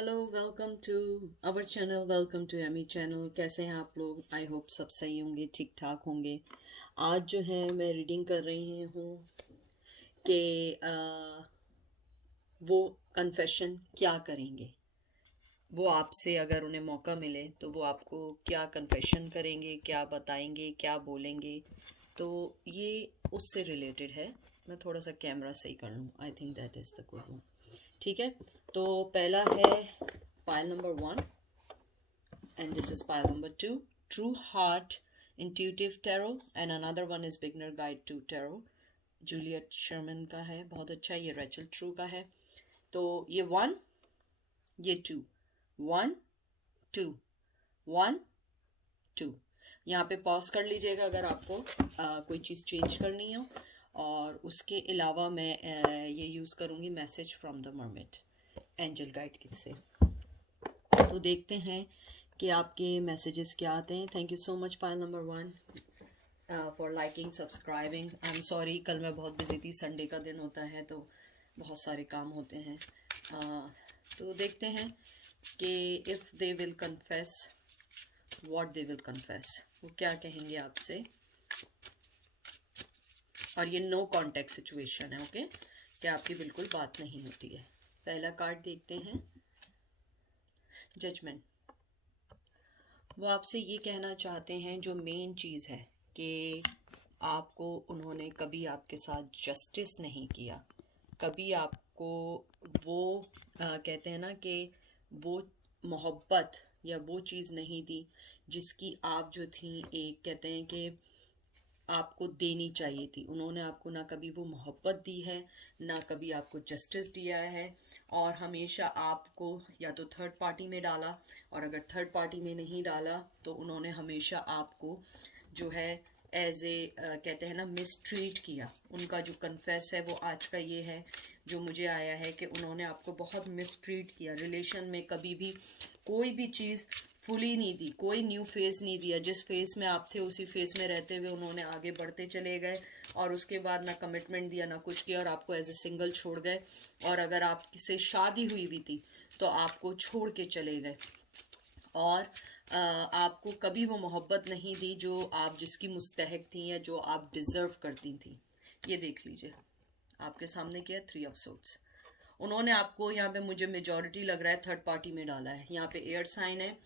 Hello, welcome to our channel, welcome to Amy channel. कैसे हैं आप लोग? आई होप सब सही होंगे, ठीक ठाक होंगे। आज जो है मैं रीडिंग कर रही हूँ कि वो कन्फेशन क्या करेंगे। वो आपसे अगर उन्हें मौका मिले तो वो आपको क्या कन्फेशन करेंगे, क्या बताएंगे, क्या बोलेंगे। तो ये उससे रिलेटेड है। मैं थोड़ा सा कैमरा सही कर लूँ। I think that is the good one. ठीक है, तो पहला है pile number 1 and this is pile number 2, True Heart Intuitive Tarot, and another one is Beginner Guide to Tarot। Juliet Sharman का है, बहुत अच्छा। ये रेचल ट्रू का है। तो ये 1, ये 2, 1 2 1 2। यहाँ पे पॉज कर लीजिएगा अगर आपको कोई चीज़ चेंज करनी हो। और उसके अलावा मैं ये यूज़ करूँगी message from the mermaid, angel guide kit से। तो देखते हैं कि आपके मैसेजेस क्या आते हैं। Thank you so much pile number 1 for liking, subscribing. I am sorry, कल मैं बहुत बिजी थी, संडे का दिन होता है तो बहुत सारे काम होते हैं। तो देखते हैं कि if they will confess, what they will confess, वो क्या कहेंगे आपसे। और ये नो कॉन्टेक्ट सिचुएशन है, ओके, कि आपकी बिल्कुल बात नहीं होती है। पहला कार्ड देखते हैं, जजमेंट। वो आपसे ये कहना चाहते हैं, जो मेन चीज़ है कि आपको उन्होंने कभी आपके साथ जस्टिस नहीं किया, कभी आपको वो कहते हैं ना कि वो मोहब्बत या वो चीज़ नहीं दी जिसकी आप जो थी, एक कहते हैं कि आपको देनी चाहिए थी। उन्होंने आपको ना कभी वो मोहब्बत दी है, ना कभी आपको जस्टिस दिया है। और हमेशा आपको या तो थर्ड पार्टी में डाला, और अगर थर्ड पार्टी में नहीं डाला तो उन्होंने हमेशा आपको जो है एज ए कहते हैं ना मिसट्रीट किया। उनका जो कन्फेस है वो आज का ये है जो मुझे आया है कि उन्होंने आपको बहुत मिसट्रीट किया। रिलेशन में कभी भी कोई भी चीज़ फुली नहीं दी, कोई न्यू फेस नहीं दिया। जिस फेस में आप थे उसी फेस में रहते हुए उन्होंने आगे बढ़ते चले गए, और उसके बाद ना कमिटमेंट दिया ना कुछ किया, और आपको एज ए सिंगल छोड़ गए। और अगर आपसे शादी हुई भी थी तो आपको छोड़ के चले गए। और आपको कभी वो मोहब्बत नहीं दी जो आप जिसकी मुस्तहक थी या जो आप डिज़र्व करती थी। ये देख लीजिए आपके सामने क्या है, 3 ऑफ सोर्ड्स। उन्होंने आपको यहाँ पे, मुझे मेजॉरिटी लग रहा है, थर्ड पार्टी में डाला है। यहाँ पे एयर साइन है,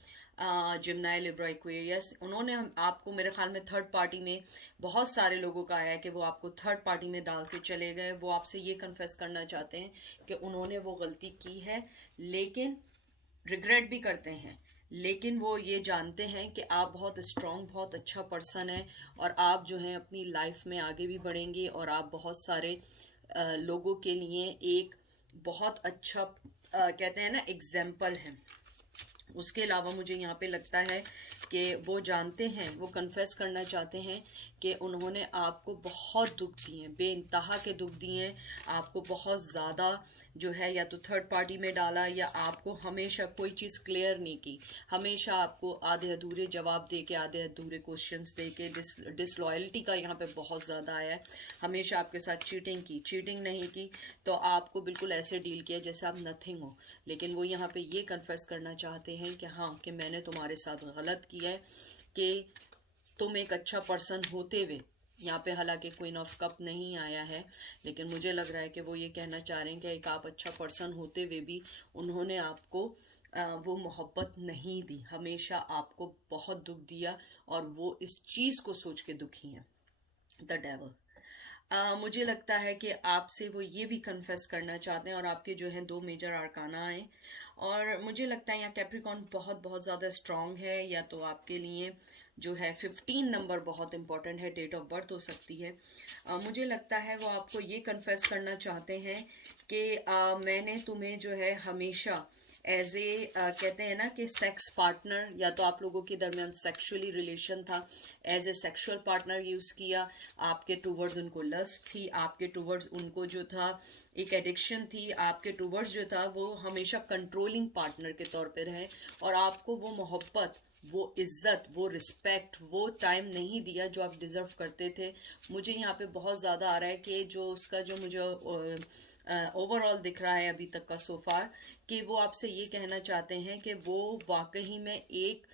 जिम्नाई, लिब्रा, एक्वेरियस। उन्होंने आपको मेरे ख्याल में थर्ड पार्टी में, बहुत सारे लोगों का आया है कि वो आपको थर्ड पार्टी में डाल के चले गए। वो आपसे ये कन्फेस करना चाहते हैं कि उन्होंने वो गलती की है, लेकिन रिग्रेट भी करते हैं। लेकिन वो ये जानते हैं कि आप बहुत स्ट्रॉन्ग, बहुत अच्छा पर्सन है, और आप जो है अपनी लाइफ में आगे भी बढ़ेंगे, और आप बहुत सारे लोगों के लिए एक बहुत अच्छा कहते हैं ना एग्जाम्पल है। उसके अलावा मुझे यहाँ पे लगता है कि वो जानते हैं, वो कन्फेस करना चाहते हैं कि उन्होंने आपको बहुत दुख दिए हैं, बेइंतहा के दुख दिए हैं। आपको बहुत ज़्यादा जो है या तो थर्ड पार्टी में डाला, या आपको हमेशा कोई चीज़ क्लियर नहीं की। हमेशा आपको आधे अधूरे जवाब दे के, आधे अधूरे क्वेश्चंस दे के, डिसलॉयल्टी का यहाँ पे बहुत ज़्यादा आया है। हमेशा आपके साथ चीटिंग की, चीटिंग नहीं की तो आपको बिल्कुल ऐसे डील किया जैसे आप नथिंग हो। लेकिन वो यहाँ पे ये कन्फेस करना चाहते हैं कि हाँ, कि मैंने तुम्हारे साथ गलत किया है, कि तुम एक अच्छा पर्सन होते हुए, यहाँ पे हालांकि क्वीन ऑफ कप नहीं आया है, लेकिन मुझे लग रहा है कि वो ये कहना चाह रहे हैं कि एक आप अच्छा पर्सन होते हुए भी उन्होंने आपको वो मोहब्बत नहीं दी, हमेशा आपको बहुत दुख दिया, और वो इस चीज़ को सोच के दुखी हैं। The devil. मुझे लगता है कि आपसे वो ये भी कन्फेस करना चाहते हैं, और आपके जो हैं 2 मेजर आर्काना हैं, और मुझे लगता है यहाँ कैप्रिकॉर्न बहुत बहुत ज़्यादा स्ट्रॉन्ग है। या तो आपके लिए जो है 15 नंबर बहुत इंपॉर्टेंट है, डेट ऑफ बर्थ हो सकती है। मुझे लगता है वो आपको ये कन्फेस करना चाहते हैं कि मैंने तुम्हें जो है हमेशा एज ए कहते हैं ना कि सेक्स पार्टनर, या तो आप लोगों के दरमियान सेक्सुअली रिलेशन था, as a sexual partner use किया। आपके टूवर्ड्स उनको लस्ट थी, आपके टूवर्ड्स उनको जो था एक एडिक्शन थी, आपके टूवर्ड्स जो था वो हमेशा कंट्रोलिंग पार्टनर के तौर पर रहे, और आपको वो मोहब्बत, वो इज्जत, वो रिस्पेक्ट, वो टाइम नहीं दिया जो आप डिज़र्व करते थे। मुझे यहाँ पे बहुत ज़्यादा आ रहा है कि जो उसका जो मुझे ओवरऑल दिख रहा है अभी तक का सोफार, कि वो आपसे ये कहना चाहते हैं कि वो वाकई में एक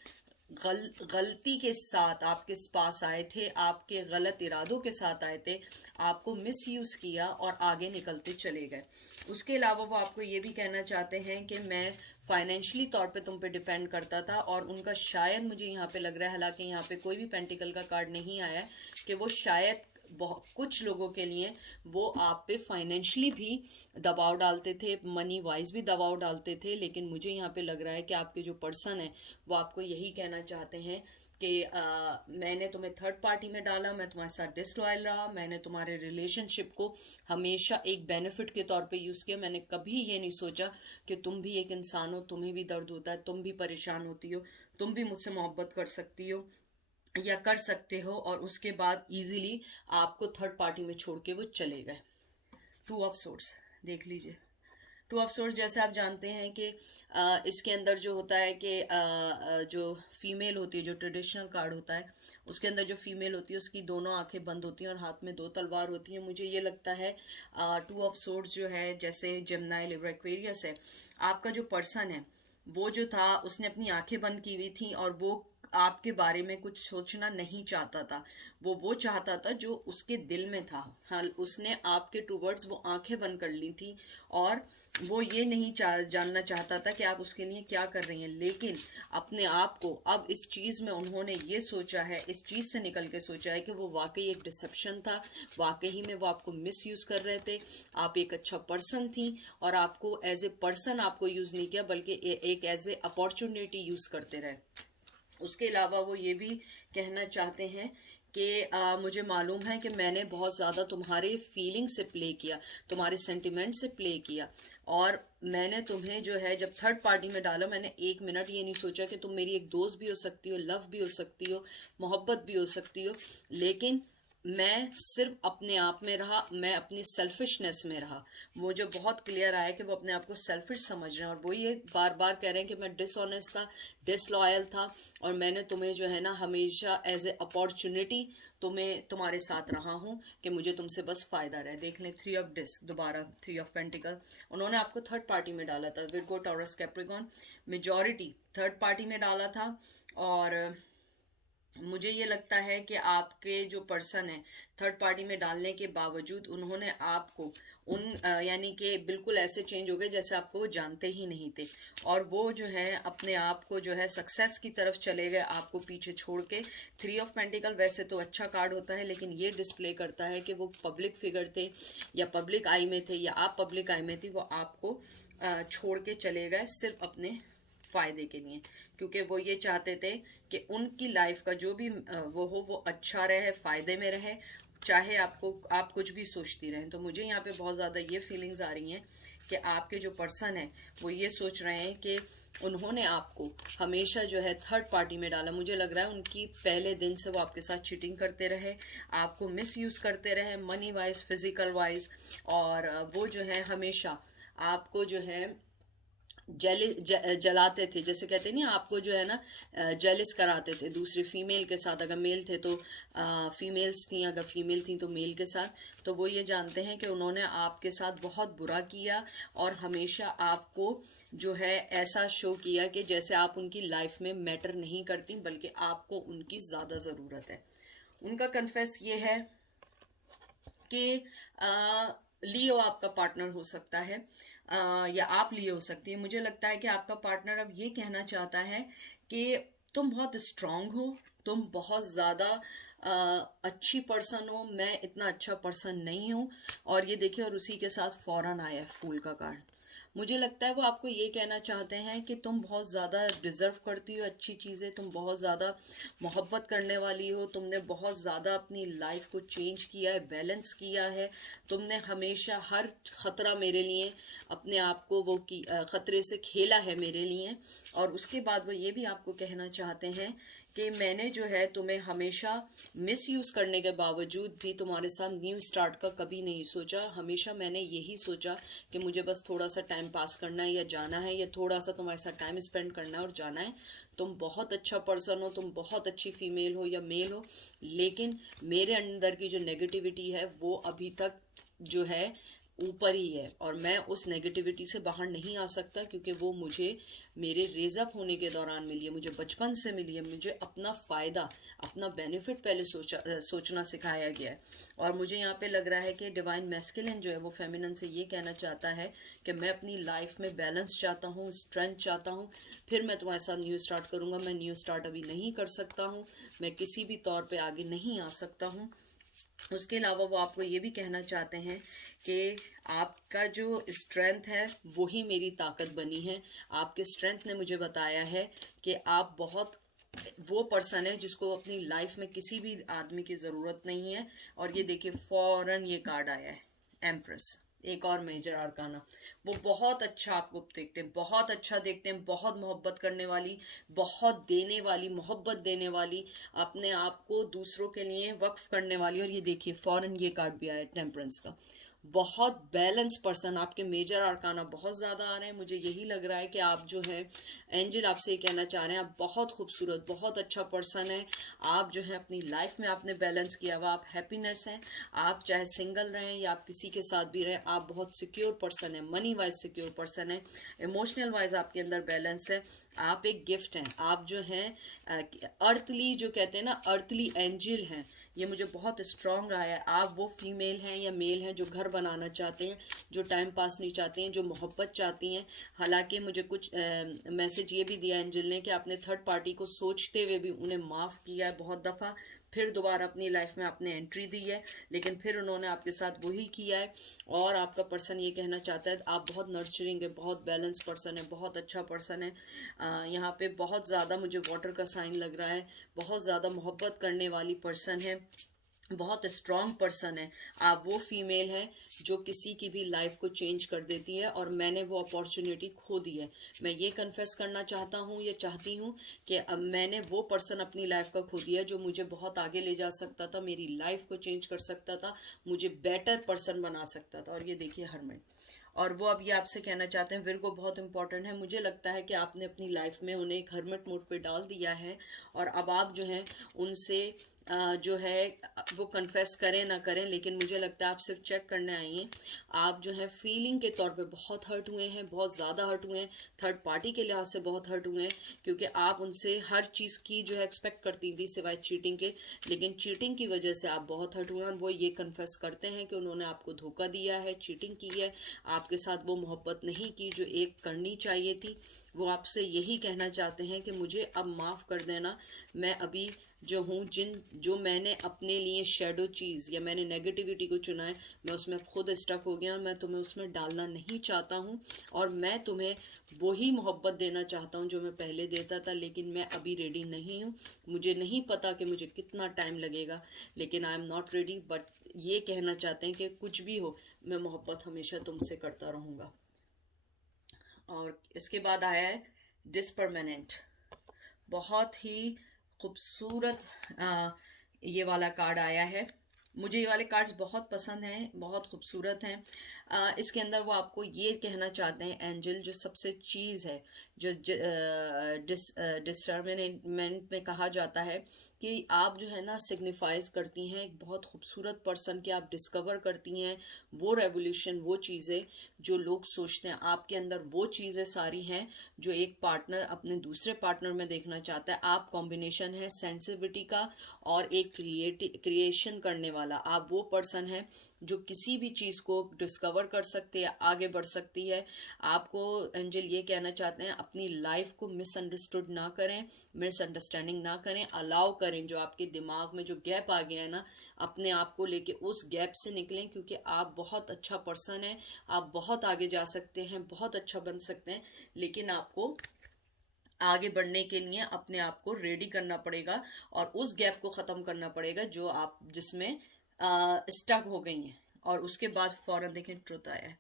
गलती के साथ आपके पास आए थे, आपके गलत इरादों के साथ आए थे, आपको मिसयूज किया और आगे निकलते चले गए। उसके अलावा वो आपको ये भी कहना चाहते हैं कि मैं फाइनेंशियली तौर पे तुम पे डिपेंड करता था, और उनका शायद मुझे यहाँ पे लग रहा है, हालांकि यहाँ पे कोई भी पेंटिकल का कार्ड नहीं आया है, कि वो शायद बहुत कुछ लोगों के लिए वो आप पे फाइनेंशियली भी दबाव डालते थे, मनी वाइज भी दबाव डालते थे। लेकिन मुझे यहाँ पे लग रहा है कि आपके जो पर्सन है वो आपको यही कहना चाहते हैं कि मैंने तुम्हें थर्ड पार्टी में डाला, मैं तुम्हारे साथ डिसलॉयल रहा, मैंने तुम्हारे रिलेशनशिप को हमेशा एक बेनिफिट के तौर पे यूज़ किया। मैंने कभी ये नहीं सोचा कि तुम भी एक इंसान हो, तुम्हें भी दर्द होता है, तुम भी परेशान होती हो, तुम भी मुझसे मोहब्बत कर सकती हो या कर सकते हो, और उसके बाद इजीली आपको थर्ड पार्टी में छोड़ के वो चले गए। टू ऑफ सोर्स देख लीजिए। टू ऑफ सोर्स जैसे आप जानते हैं कि इसके अंदर जो होता है कि जो फीमेल होती है, जो ट्रेडिशनल कार्ड होता है उसके अंदर जो फीमेल होती है उसकी दोनों आंखें बंद होती हैं और हाथ में 2 तलवार होती हैं। मुझे ये लगता है टू ऑफ सोर्स जो है, जैसे जेमिनी, लिब्रा, एक्वेरियस है, आपका जो पर्सन है वो जो था उसने अपनी आंखें बंद की हुई थी और वो आपके बारे में कुछ सोचना नहीं चाहता था। वो चाहता था जो उसके दिल में था। हाँ, उसने आपके टूवर्ड्स वो आंखें बंद कर ली थी और वो ये नहीं जानना चाहता था कि आप उसके लिए क्या कर रही हैं। लेकिन अपने आप को अब इस चीज़ में उन्होंने ये सोचा है, इस चीज़ से निकल के सोचा है कि वो वाकई एक डिसेप्शन था, वाकई में वो आपको मिस यूज़ कर रहे थे। आप एक अच्छा पर्सन थी और आपको एज ए पर्सन आपको यूज़ नहीं किया, बल्कि एक एज ए अपॉर्चुनिटी यूज़ करते रहे। उसके अलावा वो ये भी कहना चाहते हैं कि मुझे मालूम है कि मैंने बहुत ज़्यादा तुम्हारे फीलिंग से प्ले किया, तुम्हारे सेंटिमेंट से प्ले किया, और मैंने तुम्हें जो है जब थर्ड पार्टी में डाला, मैंने 1 मिनट ये नहीं सोचा कि तुम मेरी एक दोस्त भी हो सकती हो, लव भी हो सकती हो, मोहब्बत भी हो सकती हो। लेकिन मैं सिर्फ अपने आप में रहा, मैं अपनी सेल्फिशनेस में रहा। मुझे बहुत क्लियर आया कि वो अपने आप को सेल्फिश समझ रहे हैं और वो ये बार बार कह रहे हैं कि मैं डिसऑनेस्ट था, डिसलॉयल था, और मैंने तुम्हें जो है ना हमेशा एज ए अपॉर्चुनिटी तुम्हारे साथ रहा हूँ कि मुझे तुमसे बस फायदा रहे। देख लें 3 ऑफ डिस्क, दोबारा 3 ऑफ पेंटिकल। उन्होंने आपको थर्ड पार्टी में डाला था, Virgo, taurus, Capricorn, majority third party में डाला था। और मुझे ये लगता है कि आपके जो पर्सन है थर्ड पार्टी में डालने के बावजूद उन्होंने आपको यानी कि बिल्कुल ऐसे चेंज हो गए जैसे आपको वो जानते ही नहीं थे, और वो जो है अपने आप को जो है सक्सेस की तरफ चले गए, आपको पीछे छोड़ के। 3 ऑफ पेंटिकल वैसे तो अच्छा कार्ड होता है, लेकिन ये डिस्प्ले करता है कि वो पब्लिक फिगर थे या पब्लिक आई में थे या आप पब्लिक आई में थी, वो आपको छोड़ के चले गए सिर्फ अपने फायदे के लिए, क्योंकि वो ये चाहते थे कि उनकी लाइफ का जो भी वो हो वो अच्छा रहे, फायदे में रहे, चाहे आप कुछ भी सोचती रहें। तो मुझे यहाँ पे बहुत ज़्यादा ये फीलिंग्स आ रही हैं कि आपके जो पर्सन है वो ये सोच रहे हैं कि उन्होंने आपको हमेशा जो है थर्ड पार्टी में डाला। मुझे लग रहा है उनकी पहले दिन से वो आपके साथ चीटिंग करते रहे, आपको मिस यूज़ करते रहे, मनी वाइज, फिजिकल वाइज, और वो जो है हमेशा आपको जो है जलाते थे, जैसे कहते हैं ना, आपको जो है ना जेलिस कराते थे दूसरी फीमेल के साथ। अगर मेल थे तो फीमेल्स थी, अगर फीमेल थी तो मेल के साथ। तो वो ये जानते हैं कि उन्होंने आपके साथ बहुत बुरा किया और हमेशा आपको जो है ऐसा शो किया कि जैसे आप उनकी लाइफ में मैटर नहीं करती, बल्कि आपको उनकी ज़्यादा ज़रूरत है। उनका कन्फेस ये है कि लियो आपका पार्टनर हो सकता है, या आप लियो हो सकती है। मुझे लगता है कि आपका पार्टनर अब ये कहना चाहता है कि तुम बहुत स्ट्रांग हो, तुम बहुत ज़्यादा अच्छी पर्सन हो, मैं इतना अच्छा पर्सन नहीं हूँ। और ये देखिए, और उसी के साथ फौरन आया है फूल का कार्ड। मुझे लगता है वो आपको ये कहना चाहते हैं कि तुम बहुत ज़्यादा डिज़र्व करती हो अच्छी चीज़ें, तुम बहुत ज़्यादा मोहब्बत करने वाली हो, तुमने बहुत ज़्यादा अपनी लाइफ को चेंज किया है, बैलेंस किया है, तुमने हमेशा हर ख़तरा मेरे लिए अपने आप को ख़तरे से खेला है मेरे लिए। और उसके बाद वो ये भी आपको कहना चाहते हैं कि मैंने जो है तुम्हें हमेशा मिस यूज़ करने के बावजूद भी तुम्हारे साथ न्यू स्टार्ट का कभी नहीं सोचा। हमेशा मैंने यही सोचा कि मुझे बस थोड़ा सा टाइम पास करना है या जाना है, या थोड़ा सा तुम्हारे साथ टाइम स्पेंड करना है और जाना है। तुम बहुत अच्छा पर्सन हो, तुम बहुत अच्छी फीमेल हो या मेल हो, लेकिन मेरे अंदर की जो नेगेटिविटी है वो अभी तक जो है ऊपर ही है और मैं उस नेगेटिविटी से बाहर नहीं आ सकता, क्योंकि वो मुझे मेरे रेज अप होने के दौरान मिली है, मुझे बचपन से मिली है। मुझे अपना फ़ायदा, अपना बेनिफिट पहले सोचना सिखाया गया है। और मुझे यहाँ पे लग रहा है कि डिवाइन मैस्कुलिन जो है वो फेमिनिन से ये कहना चाहता है कि मैं अपनी लाइफ में बैलेंस चाहता हूँ, स्ट्रेंथ चाहता हूँ, फिर मैं तुम्हारे साथ न्यू स्टार्ट करूँगा। मैं न्यू स्टार्ट अभी नहीं कर सकता हूँ, मैं किसी भी तौर पे आगे नहीं आ सकता हूँ। उसके अलावा वो आपको ये भी कहना चाहते हैं कि आपका जो स्ट्रेंथ है वही मेरी ताकत बनी है। आपके स्ट्रेंथ ने मुझे बताया है कि आप बहुत वो पर्सन है जिसको अपनी लाइफ में किसी भी आदमी की ज़रूरत नहीं है। और ये देखिए फौरन ये कार्ड आया है, एम्प्रेस, एक और मेजर आर्काना। वो बहुत अच्छा आपको देखते हैं, बहुत अच्छा देखते हैं, बहुत मोहब्बत करने वाली, बहुत देने वाली, मोहब्बत देने वाली, अपने आप को दूसरों के लिए वक्फ करने वाली। और ये देखिए फौरन ये कार्ड भी आया टेम्परेंस का। बहुत बैलेंस पर्सन, आपके मेजर आर्काना बहुत ज़्यादा आ रहे हैं। मुझे यही लग रहा है कि आप जो है एंजल आपसे ये कहना चाह रहे हैं, आप बहुत खूबसूरत, बहुत अच्छा पर्सन है। आप जो है अपनी लाइफ में आपने बैलेंस किया हुआ, आप हैप्पीनेस हैं। आप चाहे सिंगल रहें या आप किसी के साथ भी रहें, आप बहुत सिक्योर पर्सन है, मनी वाइज सिक्योर पर्सन है, इमोशनल वाइज आपके अंदर बैलेंस है। आप एक गिफ्ट हैं, आप जो हैं अर्थली, जो कहते हैं ना अर्थली एंजल हैं। ये मुझे बहुत स्ट्रांग आया है। आप वो फीमेल हैं या मेल हैं जो घर बनाना चाहते हैं, जो टाइम पास नहीं चाहते हैं, जो मोहब्बत चाहती हैं। हालांकि मुझे कुछ मैसेज ये भी दिया एंजल ने कि आपने थर्ड पार्टी को सोचते हुए भी उन्हें माफ़ किया है बहुत दफ़ा, फिर दोबारा अपनी लाइफ में आपने एंट्री दी है, लेकिन फिर उन्होंने आपके साथ वही किया है। और आपका पर्सन ये कहना चाहता है आप बहुत नर्चरिंग है, बहुत बैलेंस पर्सन है, बहुत अच्छा पर्सन है। यहाँ पे बहुत ज़्यादा मुझे वाटर का साइन लग रहा है, बहुत ज़्यादा मोहब्बत करने वाली पर्सन है, बहुत स्ट्रॉन्ग पर्सन है। आप वो फीमेल हैं जो किसी की भी लाइफ को चेंज कर देती है, और मैंने वो अपॉर्चुनिटी खो दी है। मैं ये कन्फेस करना चाहता हूँ या चाहती हूँ कि अब मैंने वो पर्सन अपनी लाइफ का खो दिया जो मुझे बहुत आगे ले जा सकता था, मेरी लाइफ को चेंज कर सकता था, मुझे बेटर पर्सन बना सकता था। और ये देखिए हरमेट, और वो अब ये आपसे कहना चाहते हैं विर्गो बहुत इंपॉर्टेंट है। मुझे लगता है कि आपने अपनी लाइफ में उन्हें एक हरमिट मोड पे डाल दिया है, और अब आप जो हैं उनसे जो है वो कन्फेस करें ना करें, लेकिन मुझे लगता है आप सिर्फ चेक करने आई हैं। आप जो है फीलिंग के तौर पे बहुत हर्ट हुए हैं, बहुत ज़्यादा हर्ट हुए हैं, थर्ड पार्टी के लिहाज से बहुत हर्ट हुए हैं, क्योंकि आप उनसे हर चीज़ की जो है एक्सपेक्ट करती थी सिवाय चीटिंग के, लेकिन चीटिंग की वजह से आप बहुत हर्ट हुए हैं। वो ये कन्फेस करते हैं कि उन्होंने आपको धोखा दिया है, चीटिंग की है, आपके साथ वो मोहब्बत नहीं की जो एक करनी चाहिए थी। वो आपसे यही कहना चाहते हैं कि मुझे अब माफ़ कर देना, मैं अभी जो हूँ जो मैंने अपने लिए शेडो चीज़ या मैंने नेगेटिविटी को चुना है, मैं उसमें खुद स्टक हो गया, मैं तुम्हें उसमें डालना नहीं चाहता हूँ, और मैं तुम्हें वही मोहब्बत देना चाहता हूँ जो मैं पहले देता था, लेकिन मैं अभी रेडी नहीं हूँ। मुझे नहीं पता कि मुझे कितना टाइम लगेगा, लेकिन I am not ready. But ये कहना चाहते हैं कि कुछ भी हो, मैं मोहब्बत हमेशा तुमसे करता रहूँगा। और इसके बाद आया है डिसपरमानेंट, बहुत ही खूबसूरत ये वाला कार्ड आया है। मुझे ये वाले कार्ड्स बहुत पसंद हैं, बहुत खूबसूरत हैं। इसके अंदर वो आपको ये कहना चाहते हैं एंजल, जो सबसे चीज़ है जो डिस्टर्मिनेंट में कहा जाता है कि आप जो है ना सिग्निफाइज करती हैं एक बहुत खूबसूरत पर्सन के, आप डिस्कवर करती हैं वो रेवोल्यूशन, वो चीज़ें जो लोग सोचते हैं आपके अंदर, वो चीज़ें सारी हैं जो एक पार्टनर अपने दूसरे पार्टनर में देखना चाहता है। आप कॉम्बिनेशन है सेंसिटिविटी का और एक क्रिएशन करने वाला। आप वो पर्सन है जो किसी भी चीज़ को डिस्कवर कर सकते हैं, आगे बढ़ सकती है। आपको एंजल ये कहना चाहते हैं अपनी लाइफ को मिसअंडरस्टूड ना करें, मिसअंडरस्टैंडिंग ना करें, अलाउ करें। जो आपके दिमाग में जो गैप आ गया है ना, अपने आप को लेके उस गैप से निकलें, क्योंकि आप बहुत अच्छा पर्सन है, आप बहुत आगे जा सकते हैं, बहुत अच्छा बन सकते हैं, लेकिन आपको आगे बढ़ने के लिए अपने आप को रेडी करना पड़ेगा और उस गैप को ख़त्म करना पड़ेगा जो आप जिसमें स्टक हो गई हैं। और उसके बाद फौरन देखें ट्रुथ आया है।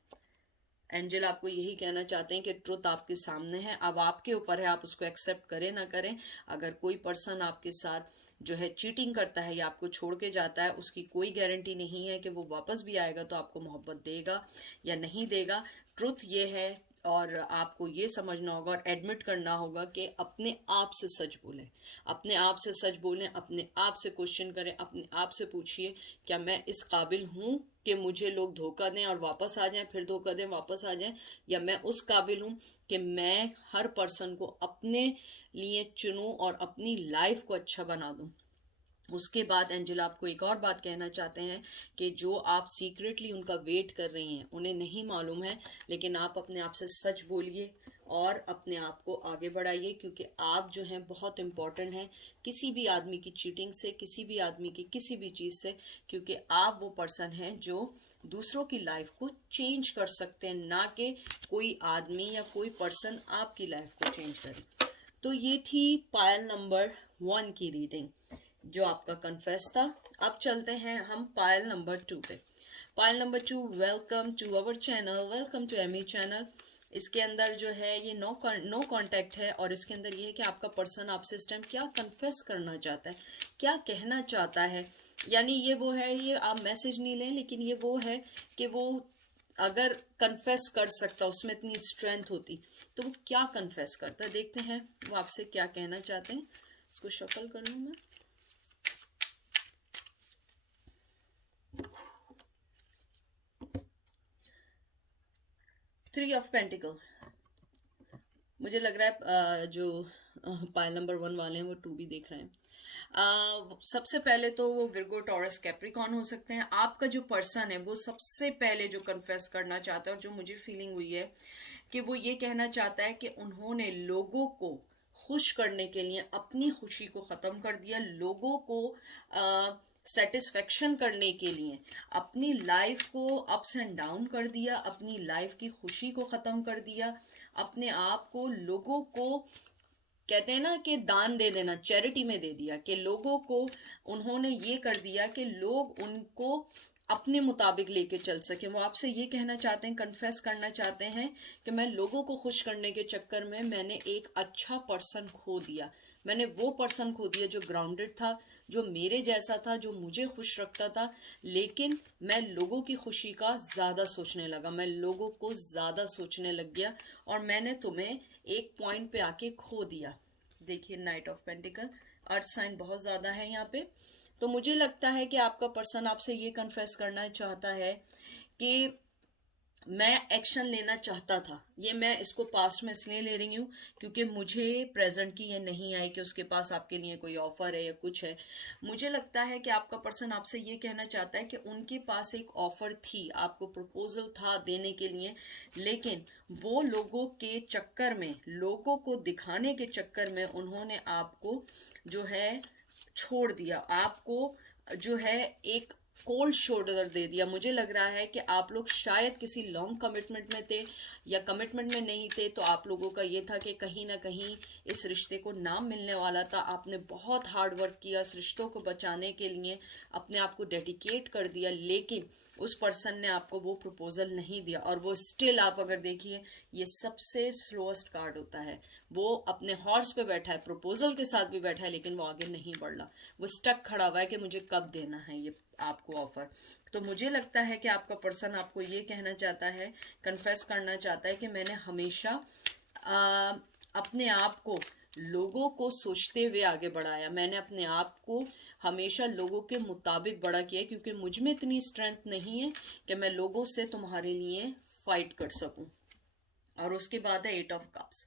एंजल आपको यही कहना चाहते हैं कि ट्रुथ आपके सामने है, अब आपके ऊपर है आप उसको एक्सेप्ट करें ना करें। अगर कोई पर्सन आपके साथ जो है चीटिंग करता है या आपको छोड़ के जाता है, उसकी कोई गारंटी नहीं है कि वो वापस भी आएगा तो आपको मोहब्बत देगा या नहीं देगा। ट्रुथ ये है, और आपको ये समझना होगा और एडमिट करना होगा कि अपने आप से सच बोलें, अपने आप से सच बोलें, अपने आप से क्वेश्चन करें, अपने आप से पूछिए क्या मैं इस काबिल हूँ कि मुझे लोग धोखा दें और वापस आ जाएं, फिर धोखा दें वापस आ जाएं, या मैं उस काबिल हूँ कि मैं हर पर्सन को अपने लिए चुनूं और अपनी लाइफ को अच्छा बना दूं। उसके बाद एंजेला आपको एक और बात कहना चाहते हैं कि जो आप सीक्रेटली उनका वेट कर रही हैं, उन्हें नहीं मालूम है, लेकिन आप अपने आप से सच बोलिए और अपने आप को आगे बढ़ाइए, क्योंकि आप जो हैं बहुत इम्पॉर्टेंट हैं किसी भी आदमी की चीटिंग से, किसी भी आदमी की किसी भी चीज़ से, क्योंकि आप वो पर्सन हैं जो दूसरों की लाइफ को चेंज कर सकते हैं, ना कि कोई आदमी या कोई पर्सन आपकी लाइफ को चेंज करे। तो ये थी पायल नंबर 1 की रीडिंग जो आपका कन्फेस था। अब चलते हैं हम पायल नंबर 2 पे। Pile number 2, welcome to our channel, welcome to Amy channel. इसके अंदर जो है ये नो कांटेक्ट है, और इसके अंदर ये है कि आपका पर्सन आपसे इस टाइम क्या कन्फेस करना चाहता है, क्या कहना चाहता है। यानी ये वो है, ये आप मैसेज नहीं लें, लेकिन ये वो है कि वो अगर कन्फेस कर सकता, उसमें इतनी स्ट्रेंथ होती, तो वो क्या कन्फेस करता है। देखते हैं वो आपसे क्या कहना चाहते हैं। इसको शफल कर लूँ मैं। थ्री ऑफ पेंटिकल, मुझे लग रहा है जो पायल नंबर 1 वाले हैं वो 2 भी देख रहे हैं। सबसे पहले तो वो विर्गो, टॉरस, कैप्रिकॉर्न हो सकते हैं। आपका जो पर्सन है वो सबसे पहले जो कन्फेस करना चाहता है, और जो मुझे फीलिंग हुई है कि वो ये कहना चाहता है कि उन्होंने लोगों को खुश करने के लिए अपनी खुशी को ख़त्म कर दिया, लोगों को सेटिस्फेक्शन करने के लिए अपनी लाइफ को अप्स एंड डाउन कर दिया, अपनी लाइफ की खुशी को ख़त्म कर दिया, अपने आप को लोगों को कहते हैं ना कि दान दे देना, चैरिटी में दे दिया, कि लोगों को उन्होंने ये कर दिया कि लोग उनको अपने मुताबिक लेके चल सके। वो आपसे ये कहना चाहते हैं, कन्फेस करना चाहते हैं कि मैं लोगों को खुश करने के चक्कर में मैंने एक अच्छा पर्सन खो दिया, मैंने वो पर्सन खो दिया जो ग्राउंडेड था, जो मेरे जैसा था, जो मुझे खुश रखता था, लेकिन मैं लोगों की खुशी का ज़्यादा सोचने लगा, मैं लोगों को ज़्यादा सोचने लग गया, और मैंने तुम्हें एक पॉइंट पे आके खो दिया। देखिए knight of pentacles, earth sign बहुत ज़्यादा है यहाँ पे। तो मुझे लगता है कि आपका पर्सन आपसे ये कन्फेस करना चाहता है कि मैं एक्शन लेना चाहता था, ये मैं इसको पास्ट में इसलिए ले रही हूँ क्योंकि मुझे प्रेजेंट की ये नहीं आई कि उसके पास आपके लिए कोई ऑफर है या कुछ है। मुझे लगता है कि आपका पर्सन आपसे ये कहना चाहता है कि उनके पास एक ऑफर थी, आपको प्रपोजल था देने के लिए, लेकिन वो लोगों के चक्कर में, लोगों को दिखाने के चक्कर में उन्होंने आपको जो है छोड़ दिया, आपको जो है एक कोल्ड शोल्डर दे दिया। मुझे लग रहा है कि आप लोग शायद किसी लॉन्ग कमिटमेंट में थे या कमिटमेंट में नहीं थे, तो आप लोगों का ये था कि कहीं ना कहीं इस रिश्ते को नाम मिलने वाला था। आपने बहुत हार्ड वर्क किया इस रिश्तों को बचाने के लिए, अपने आप को डेडिकेट कर दिया, लेकिन उस पर्सन ने आपको वो प्रपोजल नहीं दिया, और वो स्टिल, आप अगर देखिए ये सबसे स्लोएस्ट कार्ड होता है, वो अपने हॉर्स पे बैठा है, प्रपोजल के साथ भी बैठा है, लेकिन वो आगे नहीं बढ़ रहा, वो स्टक खड़ा हुआ है कि मुझे कब देना है ये आपको ऑफर। तो मुझे लगता है कि आपका पर्सन आपको ये कहना चाहता है, कन्फेस करना चाहता है कि मैंने हमेशा अपने आप को लोगों को सोचते हुए आगे बढ़ाया, मैंने अपने आप को हमेशा लोगों के मुताबिक बड़ा किया, क्योंकि मुझ में इतनी स्ट्रेंथ नहीं है कि मैं लोगों से तुम्हारे लिए फाइट कर सकूं। और उसके बाद है 8 ऑफ कप्स।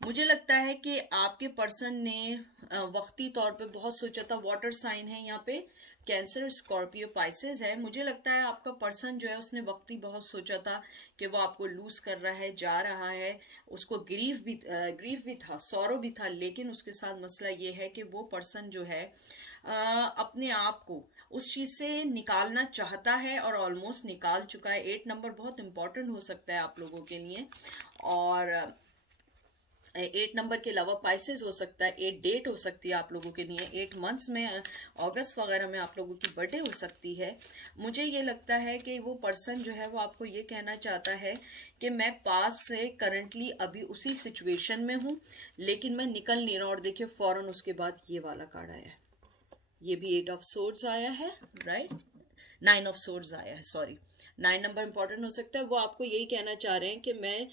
मुझे लगता है कि आपके पर्सन ने वक्ती तौर पे बहुत सोचा था। वाटर साइन है यहाँ पे, कैंसर, स्कॉर्पियो, पाइसेस है। मुझे लगता है आपका पर्सन जो है उसने वक्ती बहुत सोचा था कि वो आपको लूज कर रहा है, जा रहा है, उसको ग्रीफ भी था, सौरो भी था, लेकिन उसके साथ मसला ये है कि वो पर्सन जो है अपने आप को उस चीज से निकालना चाहता है और ऑलमोस्ट निकाल चुका है। 8 नंबर बहुत इंपॉर्टेंट हो सकता है आप लोगों के लिए, और 8 नंबर के अलावा पाइसेस हो सकता है, 8 डेट हो सकती है आप लोगों के लिए, 8 मंथ्स में, अगस्त वगैरह में आप लोगों की बर्थडे हो सकती है। मुझे ये लगता है कि वो पर्सन जो है वो आपको ये कहना चाहता है कि मैं पास से करंटली अभी उसी सिचुएशन में हूँ, लेकिन मैं निकल नहीं रहा। और देखिए फौरन उसके बाद ये वाला कार्ड आया है, ये भी 8 ऑफ सोर्ड्स आया है, राइट, 9 ऑफ सोर्ड्स आया है, सॉरी, 9 नंबर इंपॉर्टेंट हो सकता है। वो आपको यही कहना चाह रहे हैं कि मैं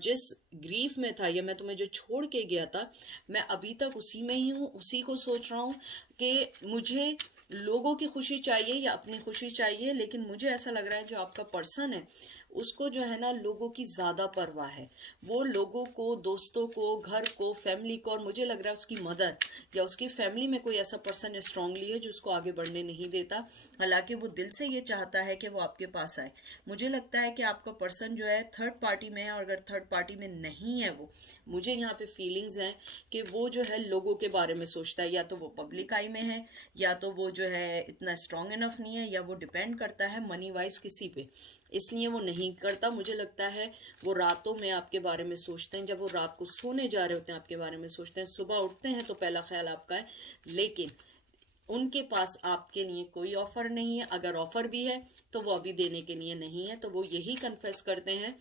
जिस ग्रीफ में था या मैं तुम्हें जो छोड़ के गया था, मैं अभी तक उसी में ही हूँ, उसी को सोच रहा हूँ कि मुझे लोगों की खुशी चाहिए या अपनी खुशी चाहिए। लेकिन मुझे ऐसा लग रहा है जो आपका पर्सन है उसको जो है ना लोगों की ज़्यादा परवाह है। वो लोगों को, दोस्तों को, घर को, फैमिली को, और मुझे लग रहा है उसकी मदर या उसकी फैमिली में कोई ऐसा पर्सन स्ट्रांगली है जो उसको आगे बढ़ने नहीं देता। हालांकि वो दिल से ये चाहता है कि वो आपके पास आए। मुझे लगता है कि आपका पर्सन जो है थर्ड पार्टी में है, और अगर थर्ड पार्टी में नहीं है वो, मुझे यहाँ पे फीलिंग्स हैं कि वो जो है लोगों के बारे में सोचता है। या तो वो पब्लिक आई में है, या तो वो जो है इतना स्ट्रांग इनफ नहीं है, या वो डिपेंड करता है मनी वाइज किसी पे, इसलिए वो नहीं करता। मुझे लगता है वो रातों में आपके बारे में सोचते हैं, जब वो रात को सोने जा रहे होते हैं आपके बारे में सोचते हैं, सुबह उठते हैं तो पहला ख्याल आपका है। लेकिन उनके पास आपके लिए कोई ऑफर नहीं है, अगर ऑफर भी है तो वो अभी देने के लिए नहीं है। तो वो यही कन्फेस करते हैं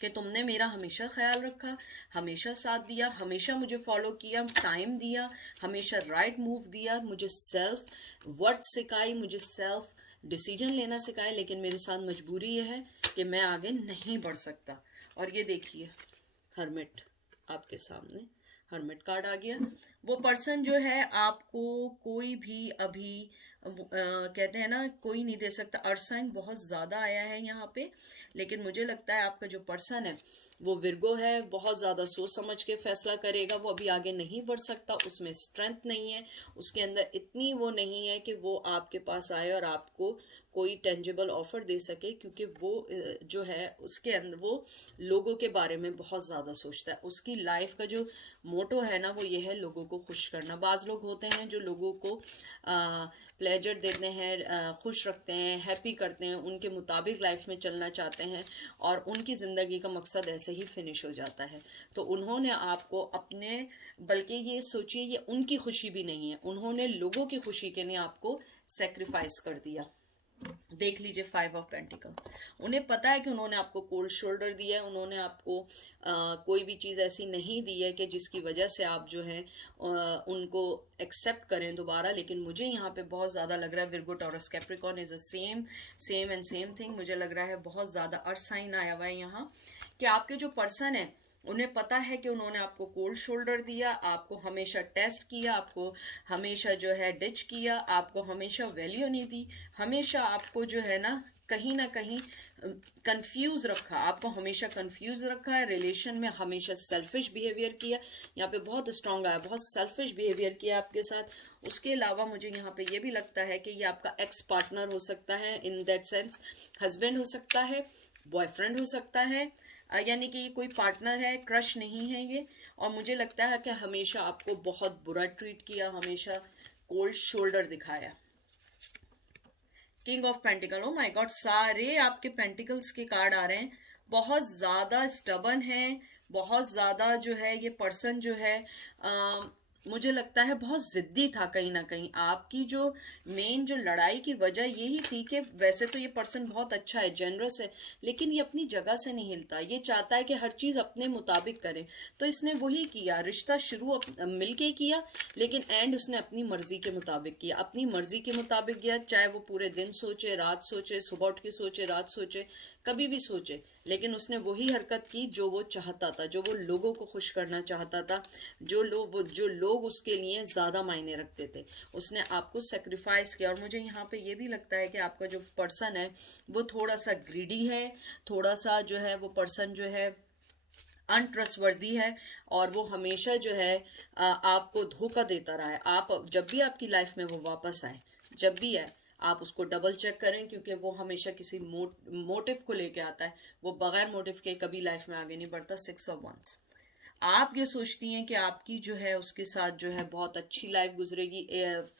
कि तुमने मेरा हमेशा ख्याल रखा, हमेशा साथ दिया, हमेशा मुझे फॉलो किया, टाइम दिया, हमेशा राइट मूव दिया, मुझे सेल्फ वर्थ सिखाई, मुझे सेल्फ डिसीजन लेना सिखाए। लेकिन मेरे साथ मजबूरी ये है कि मैं आगे नहीं बढ़ सकता। और ये देखिए हर्मिट आपके सामने, हर्मिट कार्ड आ गया। वो पर्सन जो है आपको कोई भी अभी कहते हैं ना कोई नहीं दे सकता। अर्थ साइन बहुत ज़्यादा आया है यहाँ पे। लेकिन मुझे लगता है आपका जो पर्सन है वो विर्गो है, बहुत ज़्यादा सोच समझ के फैसला करेगा। वो अभी आगे नहीं बढ़ सकता, उसमें स्ट्रेंथ नहीं है, उसके अंदर इतनी वो नहीं है कि वो आपके पास आए और आपको कोई टेंजिबल ऑफर दे सके, क्योंकि वो जो है उसके अंदर वो लोगों के बारे में बहुत ज़्यादा सोचता है। उसकी लाइफ का जो मोटो है ना वो ये है लोगों को खुश करना। बाज़ लोग होते हैं जो लोगों को प्लेजर देते हैं, खुश रखते हैं, हैप्पी करते हैं, उनके मुताबिक लाइफ में चलना चाहते हैं, और उनकी ज़िंदगी का मकसद ऐसे ही फिनिश हो जाता है। तो उन्होंने आपको अपने, बल्कि ये सोचिए ये उनकी खुशी भी नहीं है, उन्होंने लोगों की खुशी के लिए आपको सेक्रीफाइस कर दिया। देख लीजिए 5 ऑफ पेंटिकल। उन्हें पता है कि उन्होंने आपको कोल्ड शोल्डर दिया है, उन्होंने आपको कोई भी चीज़ ऐसी नहीं दी है कि जिसकी वजह से आप जो है उनको एक्सेप्ट करें दोबारा। लेकिन मुझे यहाँ पे बहुत ज़्यादा लग रहा है Virgo taurus Capricorn is a same and same thing. मुझे लग रहा है बहुत ज़्यादा अर्थ साइन आया हुआ है यहाँ कि आपके जो पर्सन है उन्हें पता है कि उन्होंने आपको कोल्ड शोल्डर दिया, आपको हमेशा टेस्ट किया, आपको हमेशा जो है डिच किया, आपको हमेशा वैल्यू नहीं दी, हमेशा आपको जो है ना कहीं कंफ्यूज रखा, आपको हमेशा कंफ्यूज रखा है। रिलेशन में हमेशा सेल्फिश बिहेवियर किया, यहाँ पे बहुत स्ट्रांग आया, बहुत सेल्फिश बिहेवियर किया आपके साथ। उसके अलावा मुझे यहाँ पे ये भी लगता है कि ये आपका एक्स पार्टनर हो सकता है, इन दैट सेंस हस्बैंड हो सकता है, बॉयफ्रेंड हो सकता है, यानी कि ये कोई पार्टनर है, क्रश नहीं है ये। और मुझे लगता है कि हमेशा आपको बहुत बुरा ट्रीट किया, हमेशा कोल्ड शोल्डर दिखाया। King of pentacle, oh my God, सारे आपके पेंटिकल्स के कार्ड आ रहे हैं। बहुत ज़्यादा स्टबन है, बहुत ज़्यादा जो है ये पर्सन जो है मुझे लगता है बहुत ज़िद्दी था कहीं ना कहीं। आपकी जो मेन जो लड़ाई की वजह यही थी कि वैसे तो ये पर्सन बहुत अच्छा है, जेनरस है, लेकिन ये अपनी जगह से नहीं हिलता। ये चाहता है कि हर चीज़ अपने मुताबिक करे। तो इसने वही किया, रिश्ता शुरू मिलके किया, लेकिन एंड उसने अपनी मर्जी के मुताबिक किया, अपनी मर्जी के मुताबिक किया। चाहे वो पूरे दिन सोचे, रात सोचे, सुबह उठ के सोचे, रात सोचे, कभी भी सोचे, लेकिन उसने वही हरकत की जो वो चाहता था, जो वो लोगों को खुश करना चाहता था, जो लोग उसके लिए ज़्यादा मायने रखते थे। उसने आपको सेक्रीफाइस किया। और मुझे यहाँ पे ये भी लगता है कि आपका जो पर्सन है वो थोड़ा सा ग्रीडी है, थोड़ा सा जो है वो पर्सन जो है अनट्रस्टवर्दी है, और वो हमेशा जो है आपको धोखा देता रहा है। आप जब भी आपकी लाइफ में वो वापस आए, जब भी आए, आप उसको डबल चेक करें, क्योंकि वो हमेशा किसी मोटिव को लेके आता है। वो बगैर मोटिव के कभी लाइफ में आगे नहीं बढ़ता। 6 ऑफ वंस। आप ये सोचती हैं कि आपकी जो है उसके साथ जो है बहुत अच्छी लाइफ गुजरेगी।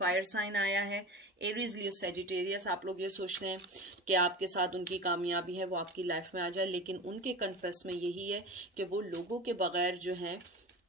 फायर साइन आया है, एरीज, लियो, सैजिटेरियस। आप लोग ये सोचते हैं कि आपके साथ उनकी कामयाबी है वो आपकी लाइफ में आ जाए, लेकिन उनके कन्फेस में यही है कि वो लोगों के बगैर जो है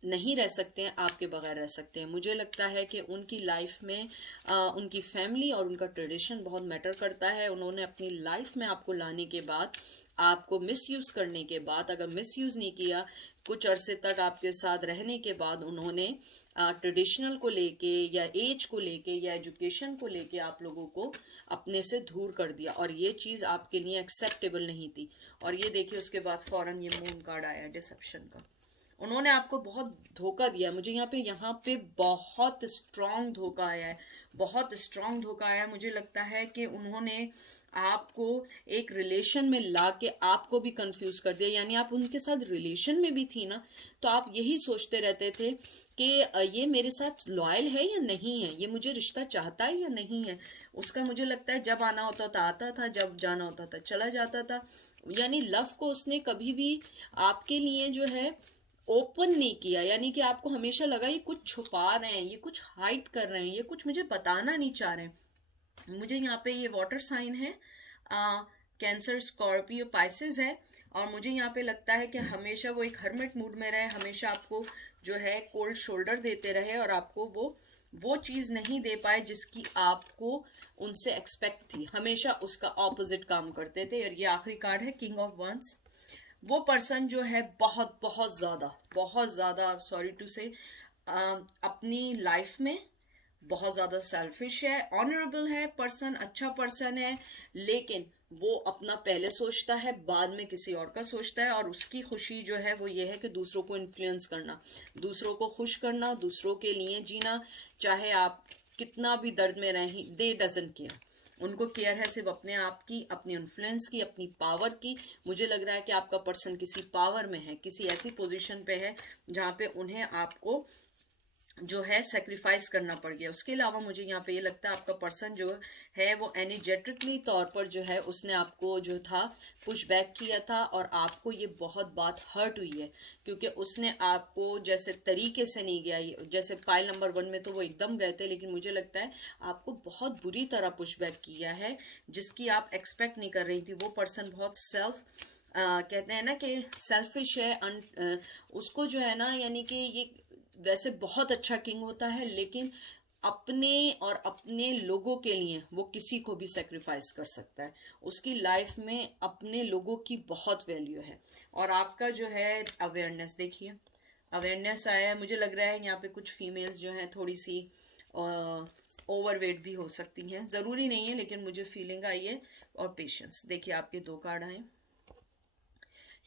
नहीं रह सकते हैं, आपके बगैर रह सकते हैं। मुझे लगता है कि उनकी लाइफ में उनकी फैमिली और उनका ट्रेडिशन बहुत मैटर करता है। उन्होंने अपनी लाइफ में आपको लाने के बाद आपको मिसयूज करने के बाद, अगर मिसयूज नहीं किया, कुछ अरसे तक आपके साथ रहने के बाद उन्होंने ट्रेडिशनल को लेके या एज को लेके या एजुकेशन को लेके आप लोगों को अपने से दूर कर दिया, और ये चीज़ आपके लिए एक्सेप्टेबल नहीं थी। और ये देखिए उसके बाद फौरन ये मून कार्ड आया डिसेप्शन का। उन्होंने आपको बहुत धोखा दिया। मुझे यहाँ पे बहुत स्ट्रांग धोखा आया है, बहुत स्ट्रांग धोखा आया है। मुझे लगता है कि उन्होंने आपको एक रिलेशन में ला के आपको भी कंफ्यूज कर दिया। यानी आप उनके साथ रिलेशन में भी थी ना, तो आप यही सोचते रहते थे कि ये मेरे साथ लॉयल है या नहीं है, ये मुझे रिश्ता चाहता है या नहीं है। उसका मुझे लगता है जब आना होता था आता था, जब जाना होता था चला जाता था। यानी लव को उसने कभी भी आपके लिए जो है ओपन नहीं किया। यानी कि आपको हमेशा लगा ये कुछ छुपा रहे हैं, ये कुछ हाइड कर रहे हैं, ये कुछ मुझे बताना नहीं चाह रहे हैं। मुझे यहाँ पे ये वाटर साइन है, कैंसर, स्कॉर्पियो, पाइसेस है, और मुझे यहाँ पे लगता है कि हमेशा वो एक हर्मिट मूड में रहे, हमेशा आपको जो है कोल्ड शोल्डर देते रहे, और आपको वो चीज़ नहीं दे पाए जिसकी आपको उनसे एक्सपेक्ट थी। हमेशा उसका ऑपोजिट काम करते थे। और ये आखिरी कार्ड है, किंग ऑफ वंस। वो पर्सन जो है बहुत ज़्यादा सॉरी टू से अपनी लाइफ में बहुत ज़्यादा सेल्फिश है, ऑनरेबल है पर्सन, अच्छा पर्सन है, लेकिन वो अपना पहले सोचता है, बाद में किसी और का सोचता है। और उसकी खुशी जो है वो ये है कि दूसरों को इन्फ्लुएंस करना, दूसरों को खुश करना, दूसरों के लिए जीना, चाहे आप कितना भी दर्द में रहें, दे डजंट केयर। उनको केयर है सिर्फ अपने आप की, अपनी इन्फ्लुएंस की, अपनी पावर की। मुझे लग रहा है कि आपका पर्सन किसी पावर में है, किसी ऐसी पोजीशन पे है जहाँ पे उन्हें आपको जो है सेक्रीफाइस करना पड़ गया। उसके अलावा मुझे यहाँ पे ये लगता है आपका पर्सन जो है वो एनर्जेटिकली तौर पर जो है उसने आपको जो था पुश बैक किया था, और आपको ये बहुत बात हर्ट हुई है, क्योंकि उसने आपको जैसे तरीके से नहीं गया। जैसे पाइल नंबर 1 में तो वो एकदम गए थे, लेकिन मुझे लगता है आपको बहुत बुरी तरह पुश बैक किया है, जिसकी आप एक्सपेक्ट नहीं कर रही थी। वो पर्सन बहुत कहते हैं ना कि सेल्फिश है, उसको जो है ना, यानी कि ये वैसे बहुत अच्छा किंग होता है, लेकिन अपने और अपने लोगों के लिए वो किसी को भी सेक्रीफाइस कर सकता है। उसकी लाइफ में अपने लोगों की बहुत वैल्यू है। और आपका जो है अवेयरनेस, देखिए अवेयरनेस आया है। मुझे लग रहा है यहाँ पे कुछ फीमेल्स जो हैं थोड़ी सी ओवरवेट भी हो सकती हैं, ज़रूरी नहीं है, लेकिन मुझे फीलिंग आई है। और पेशेंस, देखिए आपके 2 कार्ड आए।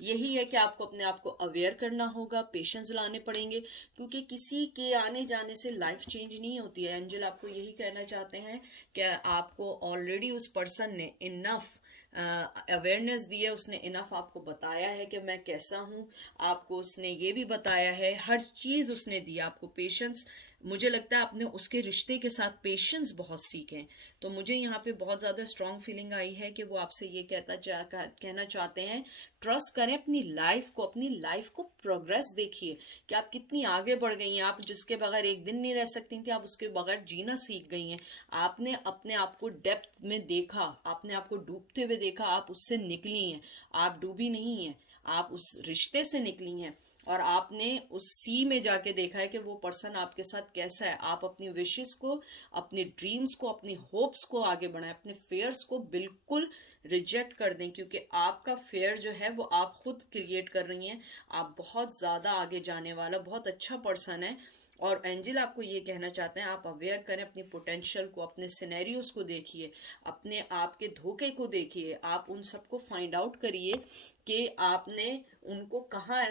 यही है कि आपको अपने आप को अवेयर करना होगा, पेशेंस लाने पड़ेंगे, क्योंकि किसी के आने जाने से लाइफ चेंज नहीं होती है। एंजल आपको यही कहना चाहते हैं कि आपको ऑलरेडी उस पर्सन ने इनफ अवेयरनेस दी है, उसने इनफ आपको बताया है कि मैं कैसा हूँ, आपको उसने ये भी बताया है, हर चीज़ उसने दी आपको। पेशेंस, मुझे लगता है आपने उसके रिश्ते के साथ पेशेंस बहुत सीखे। तो मुझे यहाँ पे बहुत ज़्यादा स्ट्रॉन्ग फीलिंग आई है कि वो आपसे ये कहना चाहते हैं, ट्रस्ट करें अपनी लाइफ को प्रोग्रेस देखिए कि आप कितनी आगे बढ़ गई हैं। आप जिसके बगैर एक दिन नहीं रह सकती थी, आप उसके बगैर जीना सीख गई हैं। आपने अपने आप को डेप्थ में देखा, आपने आपको डूबते हुए देखा, आप उससे निकली हैं, आप डूबी नहीं हैं, आप उस रिश्ते से निकली हैं, और आपने उस सी में जाके देखा है कि वो पर्सन आपके साथ कैसा है। आप अपनी विशेस को, अपने ड्रीम्स को, अपनी होप्स को आगे बढ़ाएं, अपने फेयर्स को बिल्कुल रिजेक्ट कर दें, क्योंकि आपका फेयर जो है वो आप खुद क्रिएट कर रही हैं। आप बहुत ज़्यादा आगे जाने वाला बहुत अच्छा पर्सन है। और एंजल आपको ये कहना चाहते हैं, आप अवेयर करें अपनी पोटेंशियल को, अपने सिनेरियोज को देखिए, अपने आप के धोखे को देखिए, आप उन सबको फाइंड आउट करिए कि आपने उनको कहाँ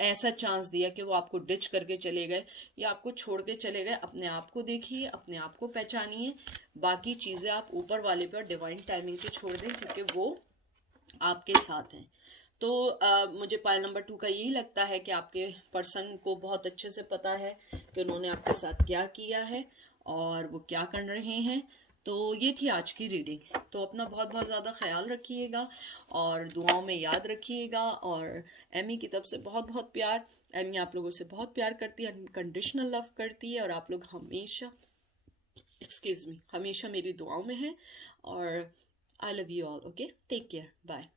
ऐसा चांस दिया कि वो आपको डिच करके चले गए या आपको छोड़ के चले गए। अपने आप को देखिए, अपने आप को पहचानिए, बाकी चीज़ें आप ऊपर वाले पर डिवाइन टाइमिंग पे छोड़ दें, क्योंकि वो आपके साथ हैं। तो मुझे पाइल नंबर 2 का यही लगता है कि आपके पर्सन को बहुत अच्छे से पता है कि उन्होंने आपके साथ क्या किया है और वो क्या कर रहे हैं। तो ये थी आज की रीडिंग। तो अपना बहुत बहुत ज़्यादा ख्याल रखिएगा और दुआओं में याद रखिएगा। और एमी की तरफ से बहुत बहुत प्यार। एमी आप लोगों से बहुत प्यार करती है, अनकंडीशनल लव करती है, और आप लोग हमेशा हमेशा मेरी दुआओं में हैं। और I love you all. Okay, take care, bye.